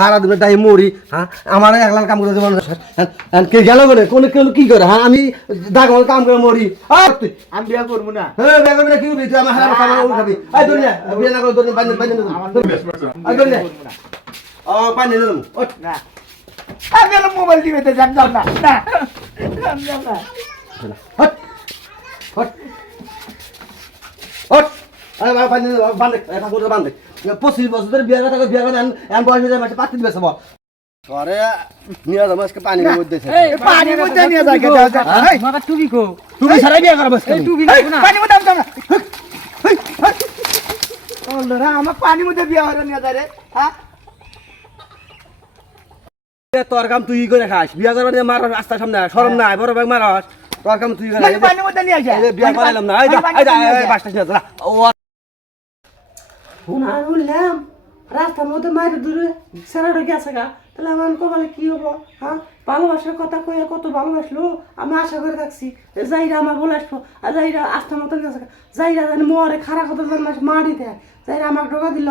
হারা দিনে ডাই মরি হ্যাঁ আমার একলা কাম করে জীবন কে গেল বলে কোন কেউ কি করে হ্যাঁ আমি দাগ কাম করে মরি আর তুই আমি বিয়া করবো না। হ্যাঁ বিয়া করবি না কি করবি তুই আমার হারা কাম করে খাবি আই দুনিয়া বিয়া না করে দুনিয়া বান্ধে বান্ধে আই দুনিয়া ও পানি নিলাম ও না আমি মোবাইল দিবে তো জানতাম না না জানতাম না। হট হট হট আরে পানি বান্ধে এটা করে বান্ধে 25 বছরের বিয়া কথা বিয়া করে এম বয়স হয়ে মাসে পাতি দিবে সব আরে নিয়ে যাবো আজকে পানির মধ্যে পানির মধ্যে নিয়ে যায় মাকা টুবি কো তুমি সারা বিয়া করবে এই টুবি কো না পানির মধ্যে আমতাম না। ওলরা আমার পানির মধ্যে বিয়া হরে নিয়ে যায় রে হ্যাঁ তোর কাম তুই করে খাস বিয়া করবে মার রাস্তার সামনে শরম নাই বড় ভাই মারাস তোর কাম তুই করে পানির মধ্যে নিয়ে যায় বিয়া করাইলাম না এই বাসটা নিয়ে যা ও না বললাম রাস্তার মধ্যে মায়ের দূরে সেরাটা গেছে গা তাহলে আমার কপালে কি হবো হ্যাঁ ভালোবাসার কথা কয়ে কত ভালোবাসলো আমি আশা করে থাকছি যাইরা আমার বলে আসবো আর যাইরা আস্থার মতন গেছে যাইরা জানি মরে খারাপ কথা মারি দেয় যাইরা আমাকে ঢোকা দিল